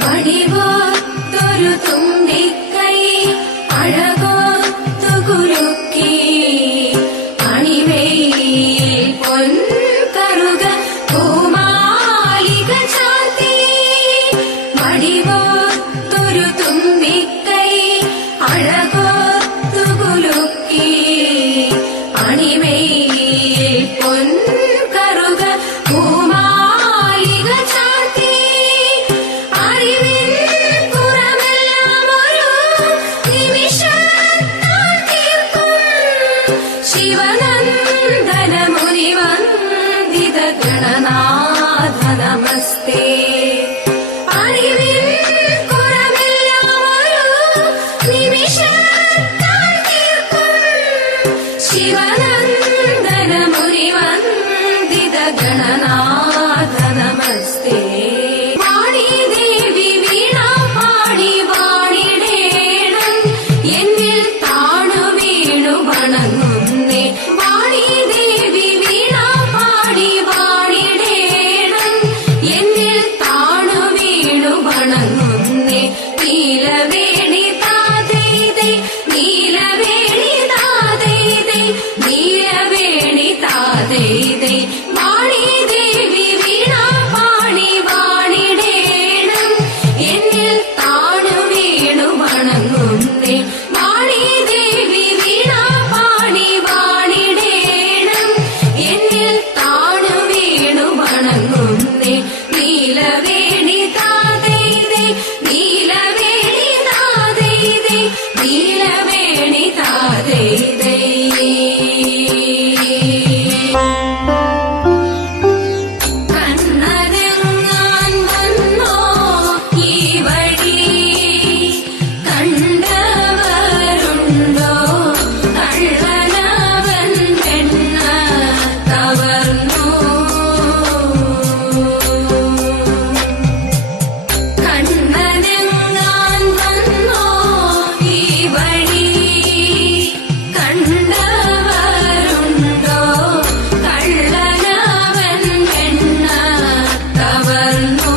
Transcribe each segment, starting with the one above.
മണിപോത്തൊരു തുമ്പിക്കൈ അഴകോത്തു കുലുക്കി അണിവയിൽ പൊൻകറുക പൂമാലിക ചാർത്തി. മണിപോത്തൊരു തുമ്പിക്കൈ അഴകോത്തു കുലുക്കി അണിവയിൽ പൊൻകറുക പൂമാലിക ചാർത്തി. ശിവനന്ദന മുനിവന്ദിത ഗണനാഥ നമസ്തേ. അറിവിൻ കുറവെല്ലാം ഒരു നിമിഷത്താൽ തീർക്കും. ശിവനന്ദന മുനിവന്ദിത ഗണനാഥ നമസ്തേ. വാണിദേവി വീണ പാടി വാണിടേണം എന്നിൽ താണു വീണു വണങ്ങുന്നേ. വാണിദേവി വീണ പാടി വാണിടേണം എന്നിൽ താണു വീണു വണങ്ങുന്നേ. നീലവേണി താതൈതൈ നീലവേണി താതൈതൈ നീലവേണി താതൈതൈ. വാണിദേവി വീണ പാടി വാണിടേണം എന്നിൽ താണു വീണു വണങ്ങുന്നേ. വാണിദേവി വീണ പാടി വാണിടേണം എന്നിൽ താണു വീണു വണങ്ങുന്നേ. നീലവേണി താതൈതൈ നീലവേണി താതൈതൈ നീലവേണി താതൈതൈ. കണ്ണനെങ്ങാൻ വന്നോ ഈ വഴി കണ്ടവരുണ്ടോ? കള്ളനവൻ പെണ്ണ കവർന്നു. കണ്ണനെങ്ങാൻ വന്നോ ഈ വഴി കണ്ടവരുണ്ടോ? കള്ളനവൻ പെണ്ണ കവർന്നു.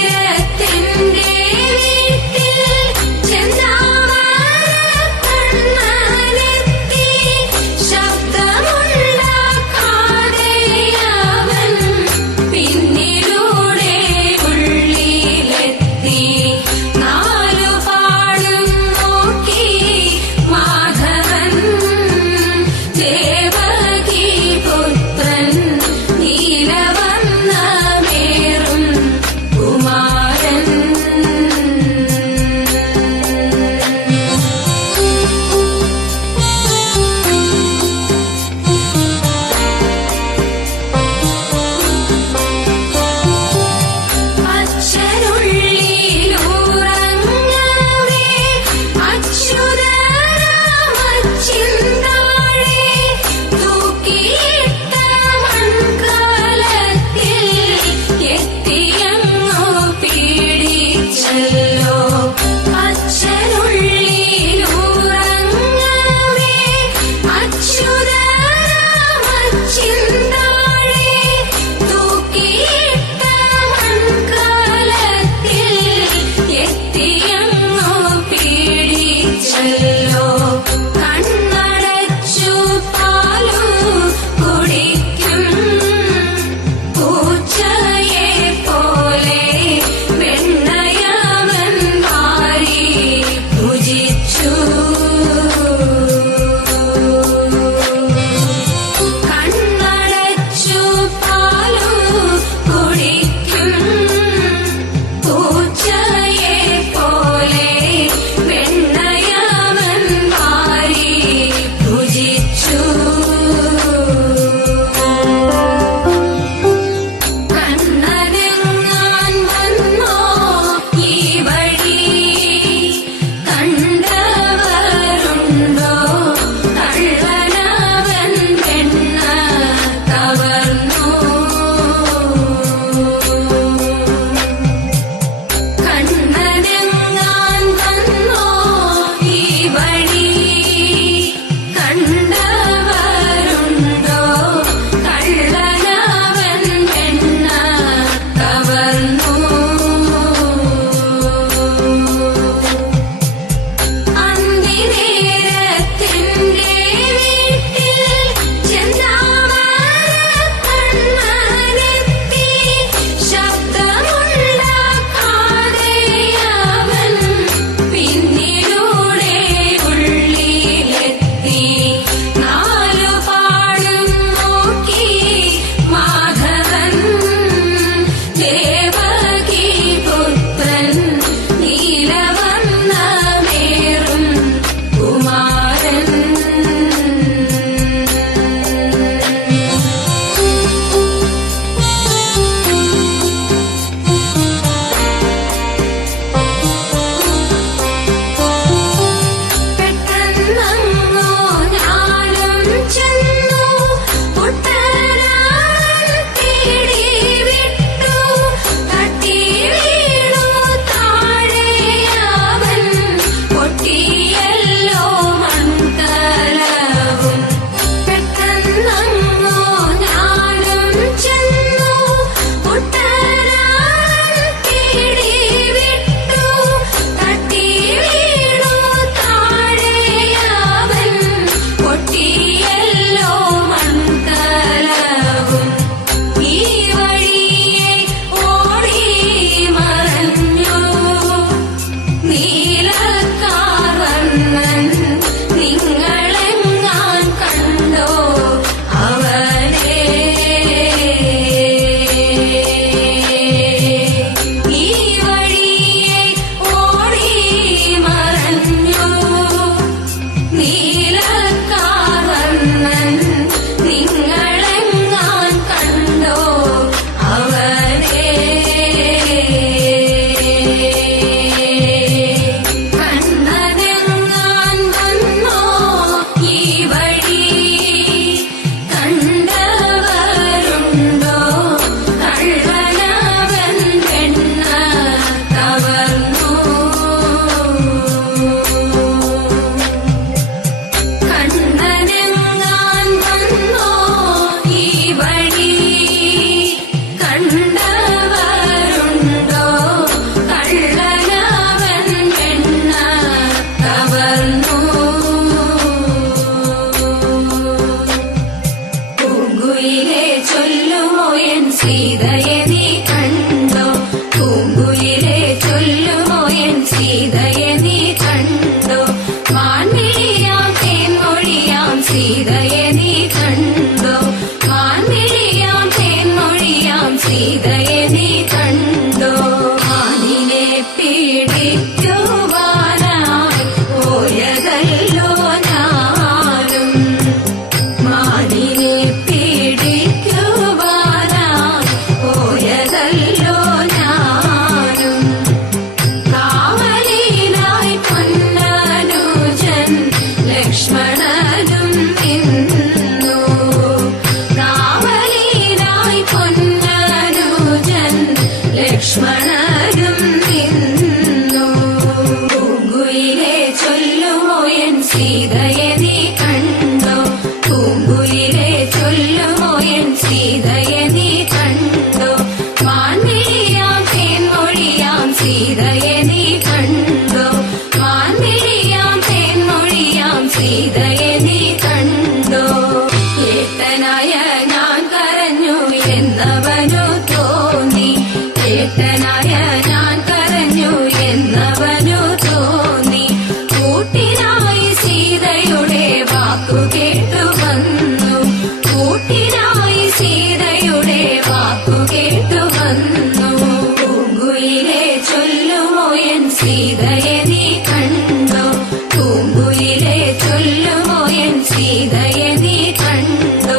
അന്തിനേരത്തെന്റെ വീട്ടിൽ ചെന്താമരക്കണ്ണനെത്തി. ശബ്ദമുണ്ടാക്കാതെ അവൻ പിന്നിലൂടെ ഉള്ളിലെത്തി. നാലുപാടും നോക്കി മാധവൻ ദേവകി പുത്രൻ നീലവർണ്ണമേറും കുമാരൻ. അച്ഛനുള്ളിലൂറങ്ങവേ അച്യുതരാമച്ചിന്താഴെ തൂക്കിയിട്ട മൺകലത്തിൽ എത്തിയങ്ങു പീഡിച്ചല്ലോ. അച്ഛനുള്ളിലൂറങ്ങവേ അച്യുതരാമച്ചിന്താഴെ തൂക്കിയിട്ട മൺകലത്തിൽ എത്തിയങ്ങു പീഡിച്ചല്ലോ. കണ്ണടച്ചു പാലു കുടിക്കും പൂച്ചയെ പോലെ വെണ്ണയവൻ വാരി ഭുജിച്ചു. കണ്ണടച്ചു പാലു കുടിക്കും പൂച്ചയെ പോലെ വെണ്ണയവൻ വാരി ഭുജിച്ചു. കണ്ണനെങ്ങാൻ വന്നോ ഈ വഴി കണ്ടവരുണ്ടോ? സീതയെ നീ കണ്ടോ മാൻമിഴിയാം തേൻമൊഴിയാം സീതയെ നീ കണ്ടോ മാനിനെ പീഡിക്കുവാനായി പോയതല്ലോ ഞാനും മാനിനെ പീഡിക്കുവാനായി പോയതല്ലോ ഞാനും കാവലിനായി പൊന്നനുജൻ ലക്ഷ്മണനും നിന്നു കാവലിനായി പൊന്നനുജൻ ലക്ഷ്മണനും നിന്നു പൂങ്കുയിലെ ചൊല്ലുമോ എൻ സീതയെ നീ കണ്ടോ പൂങ്കുയിലെ ചൊല്ലുമോ എൻ സീതയെ നീ കണ്ടോ മാൻമിഴിയാം തേൻമൊഴിയാം സീതയെ നീ കണ്ടോ മാൻമിഴിയാം തേൻമൊഴിയാം സീതയെ നീ കണ്ടോ ഏട്ടനായ ഞാൻ കരഞ്ഞു എന്നവനു തോന്നി ഏട്ടനായ ഞാൻ കരഞ്ഞു എന്നവനു തോന്നി കൂട്ടിനായി സീതയുടെ വാക്കു കേട്ടു വന്നു കൂട്ടിനായി സീതയുടെ വാക്കു കേട്ടു വന്നു പൂങ്കുയിലെ ചൊല്ലുമോ എൻ സീതയെ നീ കണ്ടോ പൂങ്കുയിലെ ചൊല്ലുമോ എൻ സീതയെ നീ കണ്ടോ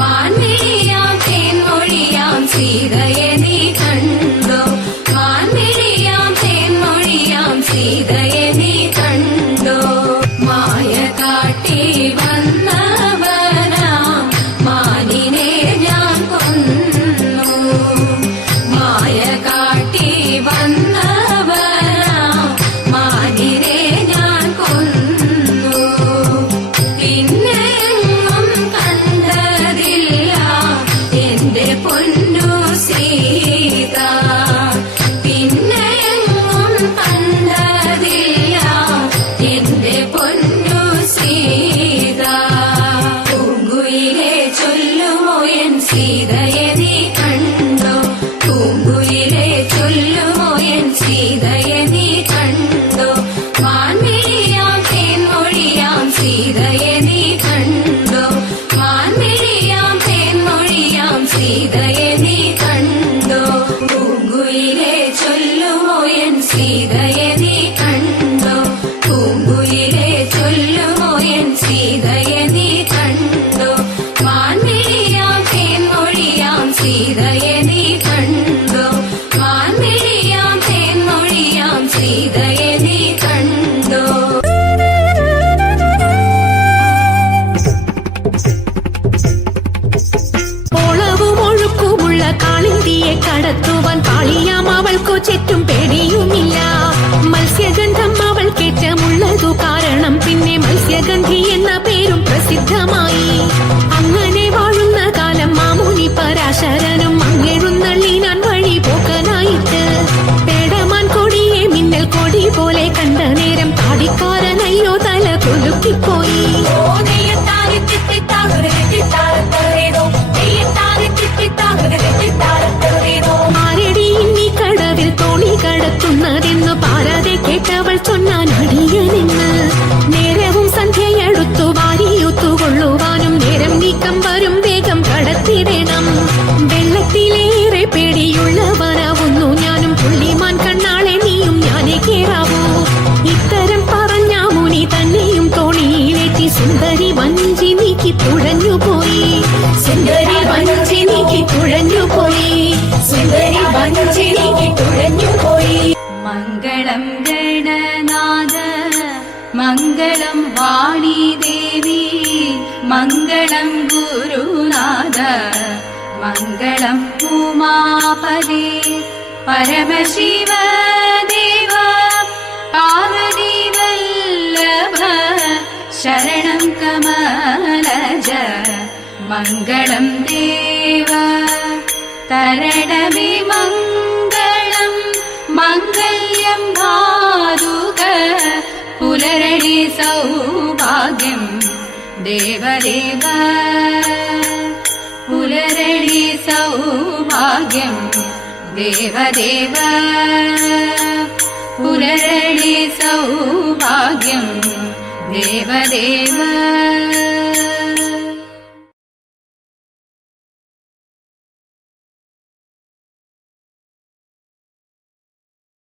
മാൻമിഴിയാം തേൻമൊഴിയാം സീതയെ നീ കണ്ടോ മാൻമിഴിയാം തേൻമൊഴിയാം സീതയെ നീ കണ്ടോ മായ കാട്ടി വന്നവനാം മാനിനെ ഞാൻ കൊന്നു മായ കാട്ടി വന്നവനാം മാനിനെ ഞാൻ കൊന്നു പിന്നെയെങ്ങും കണ്ടതില്ല എന്റെ പൊന്നു സീത പിന്നെയെങ്ങും കണ്ടതില്ല എന്റെ പൊന്നു സീത പൂങ്കുയിലെ ചൊല്ലുമോ എൻ സീതയെ നീ കണ്ടോ പൂങ്കുയിലെ ചൊല്ലുമോ എൻ സീതയെ നീ കണ്ടോ മാൻമിഴിയാം തേൻമൊഴിയാം സീതയെ നീ കണ്ടോ മാൻമിഴിയാം തേൻമൊഴിയാം സീതയെ നീ കണ്ടോ പൂങ്കുയിലെ ചൊല്ലുമോ എൻ സീതയെ നീ കണ്ടോ പൂങ്കുയിലെ ചൊല്ലുമോ എൻ സീതയെ നീ കണ്ടോ മാൻമിഴിയാം തേൻമൊഴിയാം സീതയെ നീ കണ്ടോ മാൻമിഴിയാം തേൻമൊഴിയാം സീതയെ നീ കണ്ടോ ഓളവും ഒഴുക്കുമുള്ള കാളിന്തിയെ കടത്തുവാൻ കാളിയാം അവൾക്കു ചുറ്റും പേടിയുമില്ല മത്സ്യഗന്ധം അവൾ കേറ്റമുള്ളതു കാരണം പിന്നെ മത്സ്യഗന്ധി എന്ന പേരും പ്രസിദ്ധമായി അങ്ങനെ വാഴുന്ന കാലം മാമുനി പരാശരനും അങ്ങെഴുന്നള്ളിനാൻ വഴി പോക്കനായിട്ട് പേടമാൻ കൊടിയെ മിന്നൽ കൊടി പോലെ കണ്ട നേരം താടിക്കാരനയ്യോ തല കൊലുക്കിപ്പോയി ആരടി ഇനി കടവിൽ തോണി കടത്തുന്നതെന്ന് പാരാതെ കേട്ടവൾ ചൊന്നാൻ അടിയനെന്ന് നേരവും സന്ധ്യയെടുത്തു വാരിയുത്തുകൊള്ളുവാനും നേരം നീക്കം വരും വേഗം കടത്തിടണം വെള്ളത്തിലേറെ പേടിയുള്ളവനാവുന്നു ഞാനും പുള്ളിമാൻ കണ്ണാളെ നീയും ഞാനേ കേറാവൂ ഇത്തരം പറഞ്ഞ മുനി തന്നെയും തോണിയിലേറ്റി സുന്ദരി വഞ്ചി നീക്കി തുഴഞ്ഞുപോയി സുന്ദരി വഞ്ചി നീക്കി തുഴഞ്ഞുപോയി സുന്ദരി വഞ്ചി നീക്കി തുഴഞ്ഞുപോയി മംഗളം ഗണനാഥ മംഗളം വാണി ദേവി മംഗളം ഗുരുനാഥ മംഗളം ഉമാപദേ പരമശിവ ദേവ പാർവതി വല്ലഭ ശരണം കമലജ മംഗളം ദേവ തരണമേ മംഗളം മംഗല്യം ഭാതുക പുലരണി സൗഭാഗ്യം ദേവദേവ പുലരണി സൗഭാഗ്യം ദേവദേവ പുലരണി സൗഭാഗ്യം ദേവദേവ